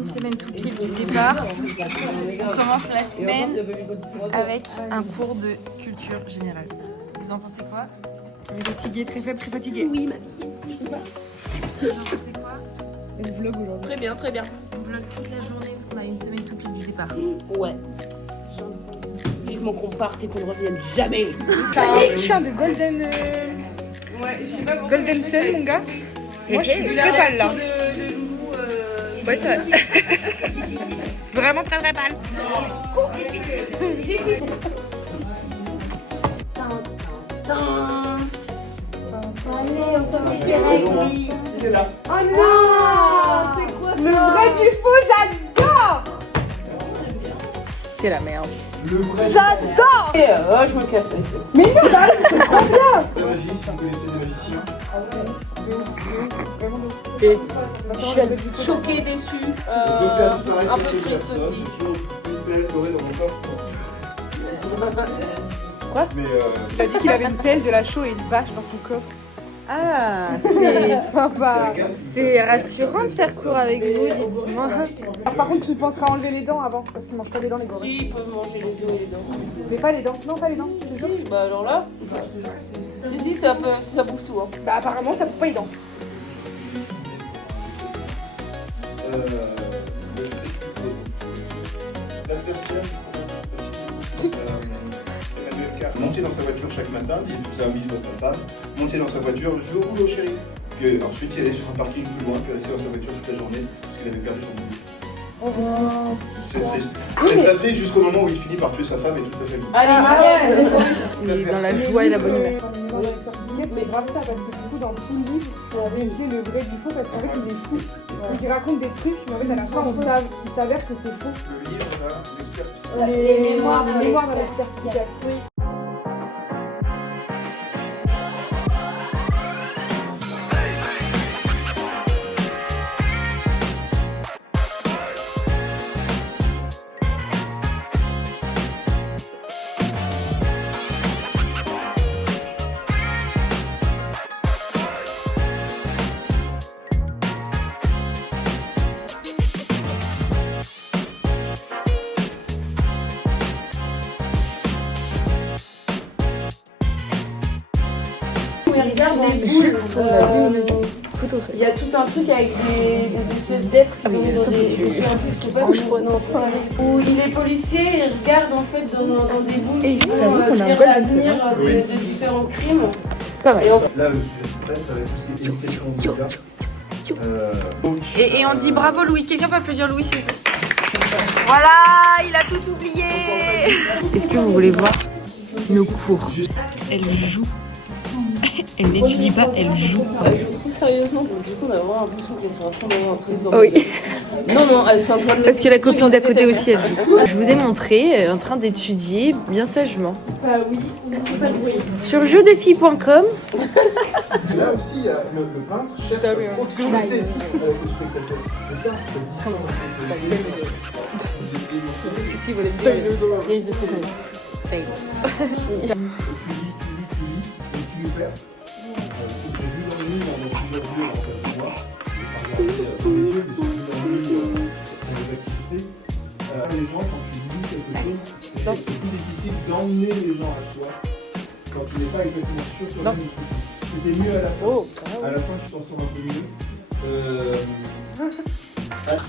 une semaine tout pile du départ. On commence la semaine avec un cours de culture générale. Vous en pensez quoi? Fatiguée, très faible, très fatiguée. Oui, ma fille. Vous en pensez quoi? On vlog aujourd'hui. Très bien, très bien. On vlog toute la journée parce qu'on a une semaine tout pile du départ. Ouais. Vivement qu'on parte et qu'on ne revienne jamais. Un chien de Golden... Ouais, je sais pas pourquoi. Golden Sun, mon gars. Moi, je suis très pâle, là. Ouais, c'est vrai. Vraiment très très pâle. Allez, on s'en fait direct, lui. Il est là. Oh non, c'est quoi ça? Le vrai du faux, j'adore. C'est la merde. Le vrai. J'adore. Je me casse. Mais non, bah, c'est trop bien. La magie, si vous connaissez des magiciens. Et je suis choquée, déçue. Je peux faire disparaître Un peu certaines triste personnes. aussi. J'ai toujours une pelle dorée dans mon coffre. Quoi? Mais Il a dit qu'il avait une pelle, de la chaux et une vache dans son coffre. Ah, c'est sympa. C'est rassurant de faire cours avec vous, dites-moi. Ah, par contre, tu penseras à enlever les dents avant, parce qu'ils mangent pas des dents, les gorilles. Si, ils peuvent manger les os et les dents. Mais pas les dents. Non, pas les dents. je te jure. Bah alors là, si, ça bouffe tout. Hein. Bah, apparemment, ça coupe pas les dents. la personne monter dans sa voiture chaque matin, il faisait un bisou à sa femme, monter dans sa voiture, je roule au chéri. Puis ensuite, il allait sur un parking plus loin, puis rester dans sa voiture toute la journée, parce qu'il avait perdu son boulot. C'est triste. C'est pas triste jusqu'au moment où il finit par tuer sa femme et toute sa famille. C'est dans la joie et la bonne humeur. Dans la certificat, c'est grave ça, parce que du coup, dans tout le livre, on a vérifié le vrai du faux, parce qu'en fait, il est fou. Donc, il raconte des trucs, mais en fait, à la fin, il s'avère que c'est faux. Le livre, là, l'expertise. Les mémoires de la certificat. Oui. Il y a tout un truc avec des espèces d'êtres qui vont dans des... Je sais pas, où il est policier et il regarde en fait dans des boules qui vont dire l'avenir de différents crimes. Pas mal. Là, le sujet suprême, ça va être tout ce qui est éducation aux médias. Et on dit bravo Louis. Quelqu'un peut applaudir Louis s'il vous plaît? Voilà, il a tout oublié. Est-ce que vous voulez voir nos cours? Elle joue. Elle n'étudie pas, elle joue. Je trouve sérieusement, donc du coup on a vraiment l'impression qu'elles sont en train d'avoir un truc dans Oui. Non, elles sont en train de... Parce que la copine d'à côté aussi, elle joue. Je vous ai montré en train d'étudier bien sagement. Bah oui, c'est pas de bruit. Sur jeuxdefilles.com. Là aussi, il y a le peintre cherche la proximité avec le spectateur. C'est ça. Qu'est-ce que si vous voulez dire? Tu lis, et tu nous perds. J'ai vu dans le livre, on a plusieurs lieux en fait de voir. J'ai pas regardé dans les yeux, mais j'ai vu dans le livre pour les activités. Les gens, quand tu lis quelque chose, c'est plus difficile d'emmener les gens à toi. Quand tu n'es pas exactement sûr sur le truc. C'était mieux à la fin. À la fin, tu t'en sors un peu mieux.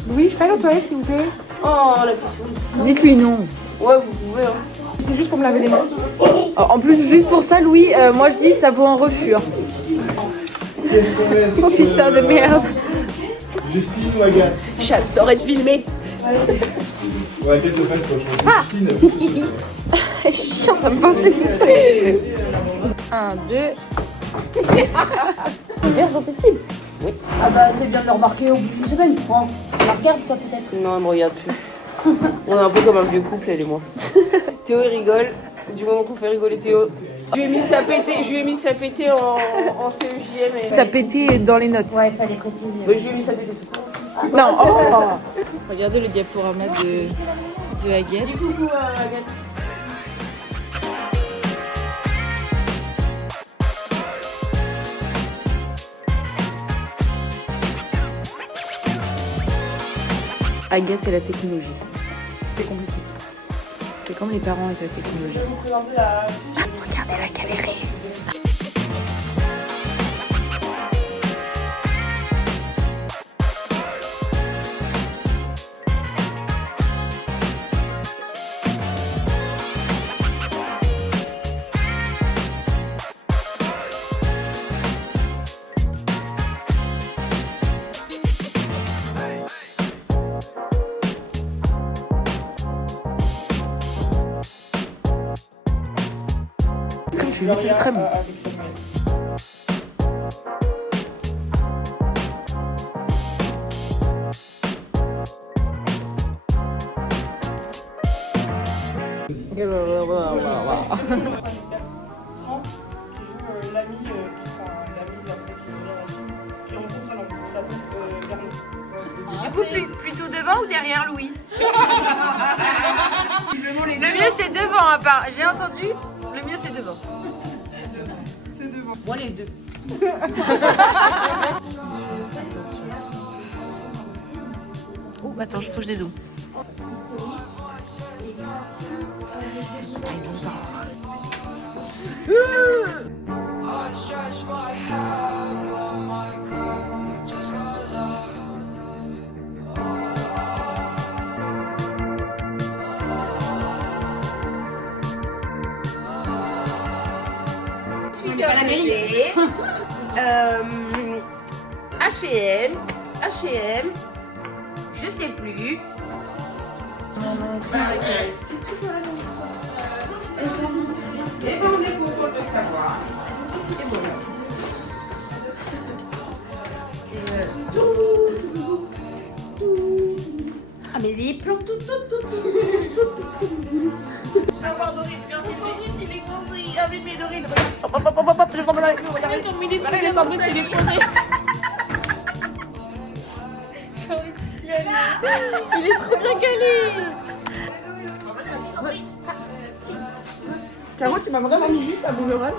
Louis, je peux aller aux toilettes, s'il vous plaît? Oh la question. Dites-lui non. Ouais, vous pouvez. Hein. C'est juste pour me laver les mains. En plus, juste pour ça, Louis, moi je dis ça vaut un refus. Hein. Qu'est-ce qu'on laisse Putain de merde. Justine ou Agathe? J'adore être filmée. Ouais, Agathe, au fait, quoi. Justine. C'est chiant, ça me pensait tout le temps. 1, 2. Hyper possible. Oui. Ah bah c'est bien de le remarquer au bout d'une semaine. Bon, tu la regardes toi peut-être. Non, elle me regarde plus. On est un peu comme un vieux couple, elle et moi. Théo il rigole. Du moment qu'on fait rigoler Théo. Je lui ai mis ça péter en CEJM. Et... Ça pétait dans les notes. Ouais, il fallait préciser. Bah, je lui ai mis ça péter tout. Non. Regardez le diaporama de Agathe. Dis coucou à Agathe. Agathe et la technologie. C'est compliqué. C'est comme les parents avec la technologie. Je vais vous présenter la... Regardez la galerie. Je suis une crème. L'ami de la qui rencontre un homme. Ça s'appelle Du coup, plutôt devant ou derrière Louis? Le mieux c'est devant à part. J'ai entendu. Le mieux c'est devant. Moi, les deux. Oh, attends, faut que je dézoome. H&M, je sais plus. C'est toujours la même histoire. Et ben on est content de le savoir. Et voilà. Ah mais les plans tout. Il est compris avec mes dorines. Hop, je tombe là. Regardez comme il est très les sandwichs, il est compris. J'ai envie de chialer. Il est trop bien calé. Caro, tu m'as vraiment mis ta bougerole.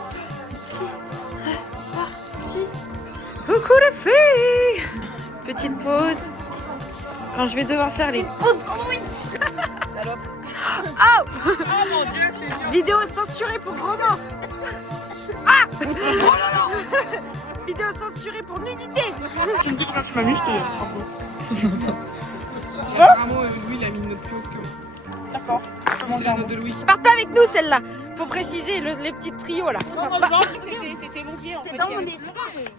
Coucou les filles. Petite pause. Quand je vais devoir faire les pauses sandwich. Salope. Oh, Oh mon dieu, c'est dur. vidéo censurée pour gros mots. Ah. Oh là là. Vidéo censurée pour nudité. Tu me dis combien tu m'as mis, je te dis. Apparemment, Louis l'a mis une note plus haute que moi. D'accord. C'est la note de Louis. Partez avec nous celle-là. Faut préciser les petits trios là. C'était mon pied en fait. C'est dans mon espace.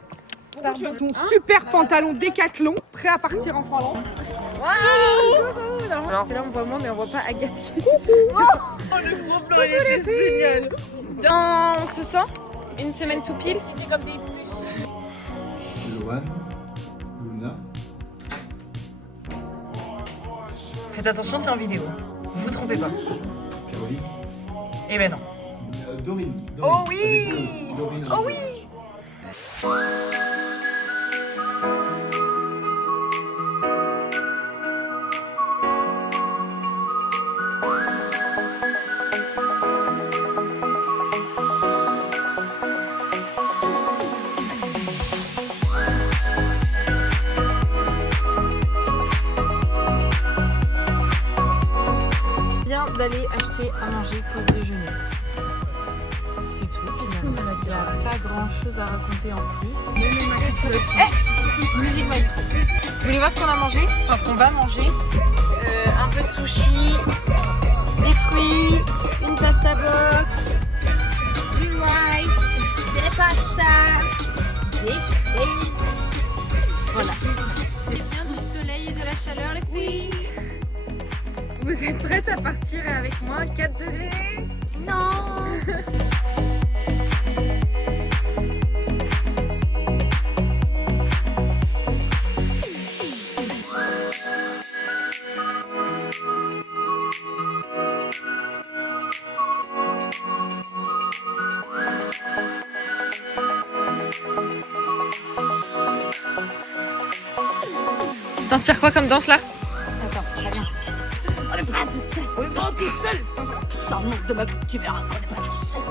Ton super pantalon Décathlon, prêt à partir en Finlande. Alors là on voit moi mais on voit pas Agathe. Oh le gros plan il était génial. Dans ce sent une semaine tout pile. C'était comme des puces. Loane, Luna. Faites attention c'est en vidéo. Vous trompez pas. Caroline. Eh ben non. Dorine. Oh oui. Avec Dorine. Oh oui. Bien d'aller acheter à manger pause déjeuner. C'est tout finalement. Il n'y a pas grand chose à raconter en plus. Musique maestro. Vous voulez voir ce qu'on a mangé? Enfin ce qu'on va manger. Un peu de sushi, des fruits, une pasta box, du rice, des pastas, des frites. Voilà. C'est bien du soleil et de la chaleur les filles. Vous êtes prêtes à partir avec moi 4 degrés? Non. T'inspires quoi comme danse là? Attends, ça vient. On n'est pas tout seul. On est pas tout seul. Je suis en manque de ma vie, tu verras qu'on n'est pas tout seul.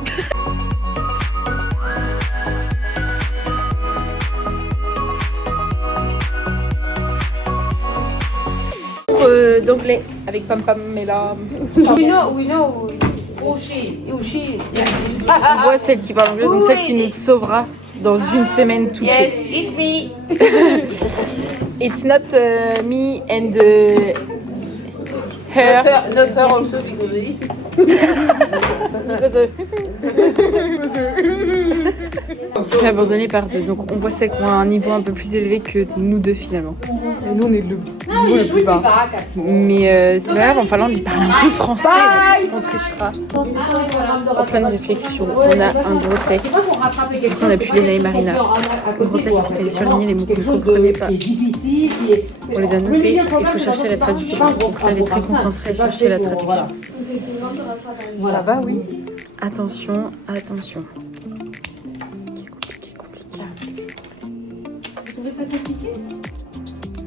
d'anglais avec Pam Pamela. We know who she is. On voit celle qui parle anglais, donc celle qui nous sauvera dans une semaine toutes Yes, les. it's me. It's not me and her. Not her also because On s'est fait abandonner par deux, donc on voit celles qui ont un niveau un peu plus élevé que nous deux finalement. Et nous on est le niveau le plus bas. Mais c'est pas grave, en Finlande ils parlent un peu français, donc on trichera. En pleine réflexion, on a un gros texte. On a pu Léna et Marina. Un gros texte, il fallait surligner les mots qu'on ne comprenait pas. On les a notés, il faut chercher la traduction. Donc là elle est très concentrée à chercher la traduction. Ça va, oui. Attention, attention. Compliqué. Vous trouvez ça compliqué?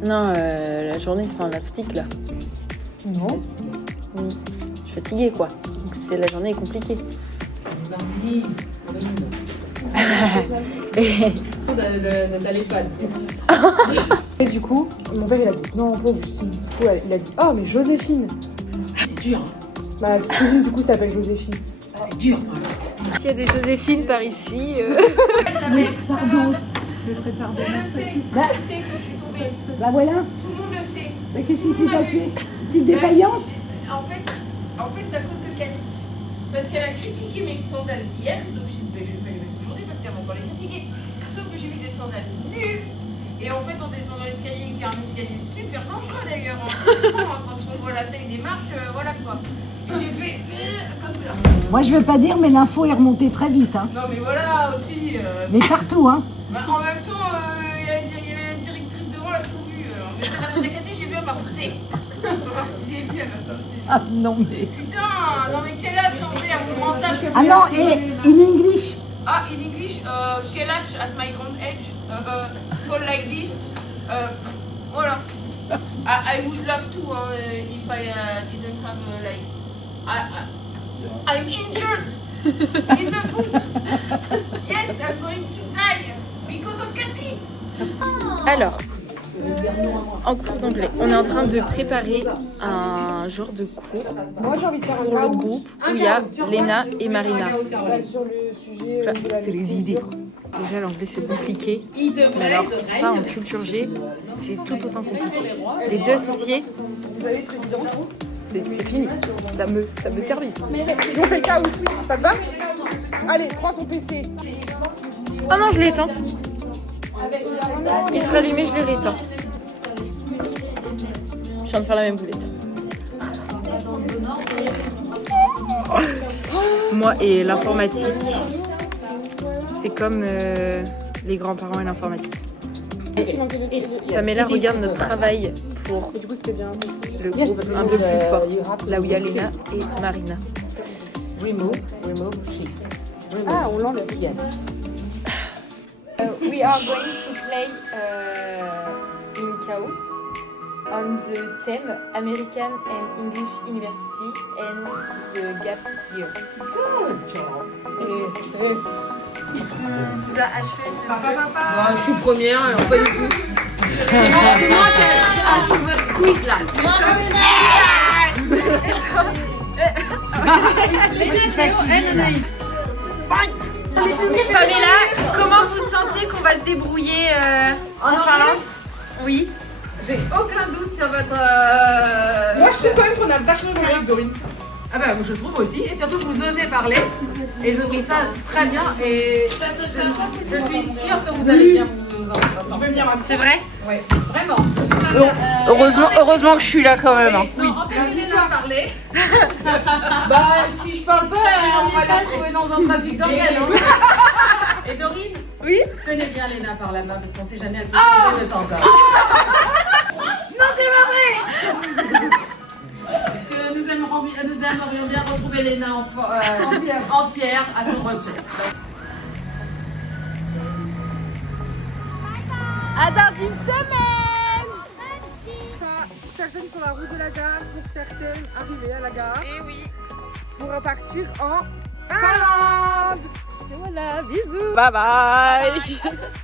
Non, la journée, enfin la fatigue là. Non. Oui, je suis fatiguée quoi. Donc c'est la journée est compliquée. Et du coup, mon père il a dit non, pauvre Justine. Du coup, il a dit oh, mais Joséphine. C'est dur. Ma petite cousine, du coup, s'appelle Joséphine. C'est dur. S'il y a des Joséphines par ici. Pardon. Je ferai pardon. Je sais que je suis tombée. Bah voilà. Tout le monde le sait. Mais qu'est-ce qui s'est passé? Petite défaillance? En fait, c'est à cause de Cathy. Parce qu'elle a critiqué mes sandales d'hier, donc j'ai dit bah, je vais pas les mettre aujourd'hui parce qu'elle va encore les critiquer. Sauf que j'ai mis des sandales nulles. Et en fait, en descendant l'escalier, qui est un escalier super dangereux d'ailleurs, quand on voit la taille des marches, voilà quoi. Et j'ai fait comme ça. Moi, je veux pas dire, mais l'info est remontée très vite. Hein. Non mais voilà aussi. Mais partout, hein. Bah, en même temps, il y avait la directrice devant, elle a tout vu. Mais c'est la faute de Cathy, j'ai vu, elle m'a poussé. J'ai vu, elle m'a poussé. Ah non, mais... Putain, non mais quelle âge chanter à mon grand âge? Ah non, et in English? Ah, in English, quel âge at my grand age, fall like this, voilà. I would love to if I didn't have like, I'm injured in the foot. Yes, I'm going to die because of Cathy. Alors, en cours d'anglais, on est en train de préparer un genre de cours Moi, j'ai envie de faire un pour le round groupe où il y a Léna et Marina. sur le sujet. Là, de la c'est les idées. Déjà, l'anglais c'est compliqué, mais alors ça en culture G, c'est tout autant compliqué. Les deux associés, Vous avez le président? c'est fini. Ça me termine. On fait le cas aussi, ça te va? Allez, prends ton PC. Oh non, je l'ai éteint. Il sera allumé, je l'ai rééteint. Je viens de faire la même boulette. Moi et l'informatique, c'est comme les grands-parents et l'informatique. Pamela regarde notre travail pour Du coup, c'était bien. le groupe un peu plus fort, là où il y a Léna et Marina. Ah, on l'enlève. We are going to play in Chaos on the theme American and English University and the gap year. Est-ce qu'on vous a achevé de... Je suis première, alors pas du tout. C'est moi qui ai achevé votre quiz là. Pamela, comment vous sentez qu'on va se débrouiller en Finlande? Oui. J'ai aucun doute sur votre. Moi, je trouve quand même qu'on a vachement parlé avec Dorine. Ah bah je trouve aussi, et surtout que vous osez parler, et je trouve ça très bien, et je suis sûre que vous allez bien vous en sortir. C'est vrai? Oui, vraiment. Heureusement que je suis là quand même. Hein. Non, empêchez-les à parler. Bah si je parle pas, on va la trouver dans un trafic d'organes. Hein. Et Dorine, Oui. tenez bien Léna par la main, parce qu'on sait jamais, elle peut tomber de temps en temps. Non, c'est pas vrai. Parce que nous aimerions bien retrouver Léna entière à son retour. À dans une semaine. Certaines sont la route de la gare, pour certaines arrivées à la gare. Et oui. Pour repartir en Finlande. Et voilà, bisous. Bye bye.